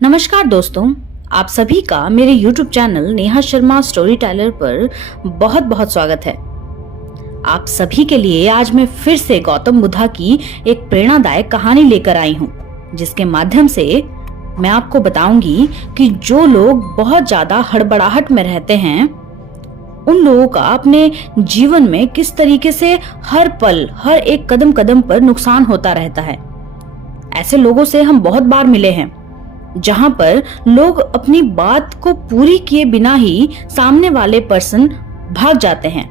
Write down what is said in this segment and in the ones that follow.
नमस्कार दोस्तों, आप सभी का मेरे YouTube channel Neha Sharma story teller पर बहुत बहुत स्वागत है। आप सभी के लिए आज मैं फिर से गौतम बुद्धा की एक प्रेरणादायक कहानी लेकर आई हूँ, जिसके माध्यम से मैं आपको बताऊंगी कि जो लोग बहुत ज्यादा हड़बड़ाहट में रहते हैं, उन लोगों का अपने जीवन में किस तरीके से हर पल, हर एक कदम कदम पर नुकसान होता रहता है। ऐसे लोगों से हम बहुत बार मिले हैं, जहां पर लोग अपनी बात को पूरी किए बिना ही सामने वाले पर्सन भाग जाते हैं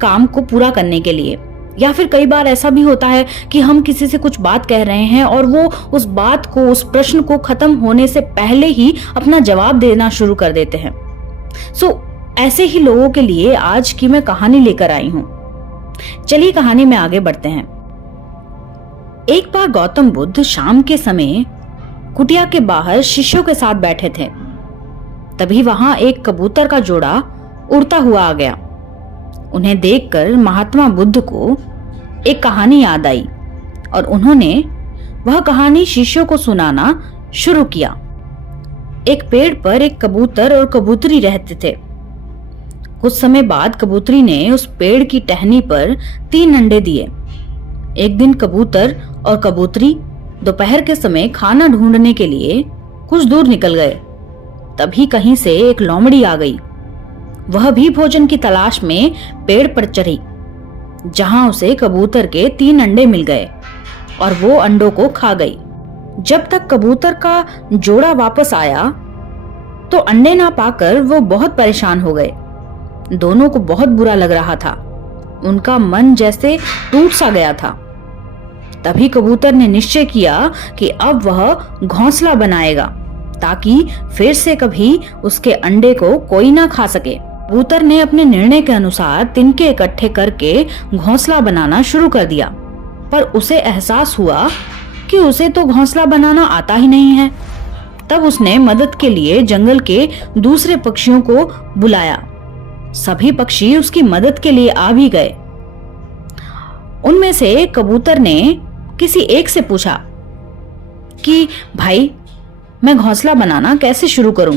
काम को पूरा करने के लिए। या फिर कई बार ऐसा भी होता है कि हम किसी से कुछ बात कह रहे हैं और वो उस बात को, उस प्रश्न को खत्म होने से पहले ही अपना जवाब देना शुरू कर देते हैं। ऐसे ही लोगों के लिए आज की मैं कहानी लेकर आई हूं। चलिए कहानी में आगे बढ़ते हैं। एक बार गौतम बुद्ध शाम के समय कुटिया के बाहर शिष्यों के साथ बैठे थे। तभी वहां एक कबूतर का जोड़ा उड़ता हुआ आ गया। उन्हें देखकर महात्मा बुद्ध को एक कहानी याद आई और उन्होंने वह कहानी शिष्यों को सुनाना शुरू किया। एक पेड़ पर एक कबूतर और कबूतरी रहते थे। कुछ समय बाद कबूतरी ने उस पेड़ की टहनी पर 3 अंडे दिए। एक दिन कबूतर और कबूतरी दोपहर के समय खाना ढूंढने के लिए कुछ दूर निकल गए। तभी कहीं से एक लोमड़ी आ गई। वह भी भोजन की तलाश में पेड़ पर चढ़ी, जहां उसे कबूतर के 3 अंडे मिल गए और वो अंडों को खा गई। जब तक कबूतर का जोड़ा वापस आया तो अंडे ना पाकर वो बहुत परेशान हो गए। दोनों को बहुत बुरा लग रहा था। उनका मन जैसे टूट सा गया था। तभी कबूतर ने निश्चय किया कि अब वह घोंसला बनाएगा ताकि फिर से कभी उसके अंडे को कोई ना खा सके। कबूतर ने अपने निर्णय के अनुसार तिनके इकट्ठे करके घोंसला बनाना शुरू कर दिया, पर उसे एहसास हुआ कि उसे तो घोंसला बनाना आता ही नहीं है। तब उसने मदद के लिए जंगल के दूसरे पक्षियों को बुलाया। सभी पक्षी उसकी मदद के लिए आ भी गए। उनमें से कबूतर ने किसी एक से पूछा कि भाई, मैं घोंसला बनाना कैसे शुरू करूं?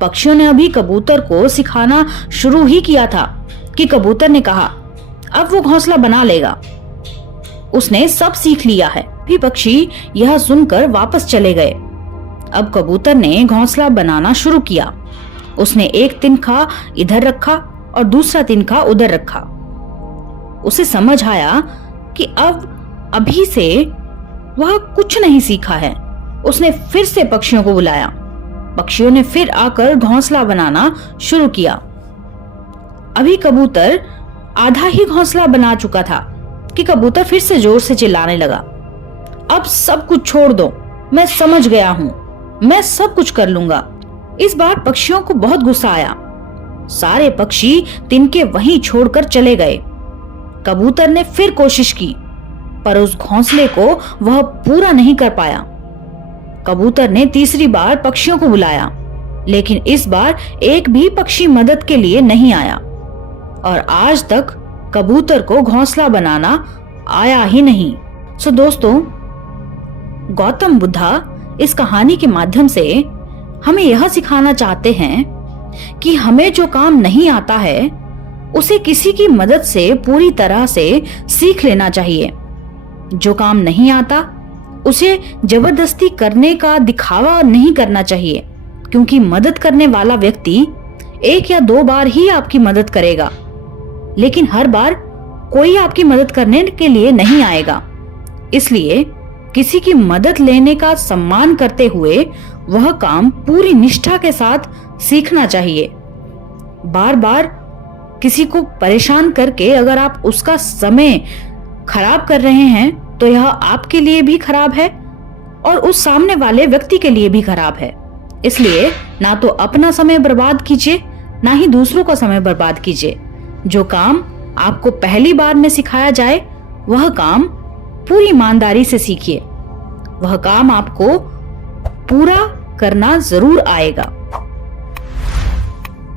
पक्षियों ने अभी कबूतर को सिखाना शुरू ही किया था कि कबूतर ने कहा, अब वो घोंसला बना लेगा, उसने सब सीख लिया है। भी पक्षी यह सुनकर वापस चले गए। अब कबूतर ने घोंसला बनाना शुरू किया। उसने एक तिनका इधर रखा और दूसरा तिनका उधर रखा। उसे समझ आया कि अभी से वह कुछ नहीं सीखा है। उसने फिर से पक्षियों को बुलाया। पक्षियों ने फिर आकर घोंसला बनाना शुरू किया। अभी कबूतर आधा ही घोंसला बना चुका था कि कबूतर फिर से जोर से चिल्लाने लगा, अब सब कुछ छोड़ दो, मैं समझ गया हूं, मैं सब कुछ कर लूंगा। इस बार पक्षियों को बहुत गुस्सा आया। सारे पक्षी तिनके वहीं छोड़कर चले गए। कबूतर ने फिर कोशिश की, पर उस घोंसले को वह पूरा नहीं कर पाया। कबूतर ने तीसरी बार पक्षियों को बुलाया, लेकिन इस बार एक भी पक्षी मदद के लिए नहीं आया और आज तक कबूतर को घोंसला बनाना आया ही नहीं। दोस्तों, गौतम बुद्धा इस कहानी के माध्यम से हमें यह सिखाना चाहते हैं कि हमें जो काम नहीं आता है उसे किसी की मदद से पूरी तरह से सीख लेना चाहिए। जो काम नहीं आता उसे जबरदस्ती करने का दिखावा नहीं करना चाहिए, क्योंकि मदद करने वाला व्यक्ति 1 या 2 बार ही आपकी मदद करेगा, लेकिन हर बार कोई आपकी मदद करने के लिए नहीं आएगा। इसलिए किसी की मदद लेने का सम्मान करते हुए वह काम पूरी निष्ठा के साथ सीखना चाहिए। बार बार किसी को परेशान करके अगर आप उसका समय खराब कर रहे हैं तो यह आपके लिए भी खराब है और उस सामने वाले व्यक्ति के लिए भी खराब है। इसलिए ना तो अपना समय बर्बाद कीजिए, ना ही दूसरों का समय बर्बाद कीजिए। जो काम आपको पहली बार में सिखाया जाए वह काम पूरी ईमानदारी से सीखिए। वह काम आपको पूरा करना जरूर आएगा।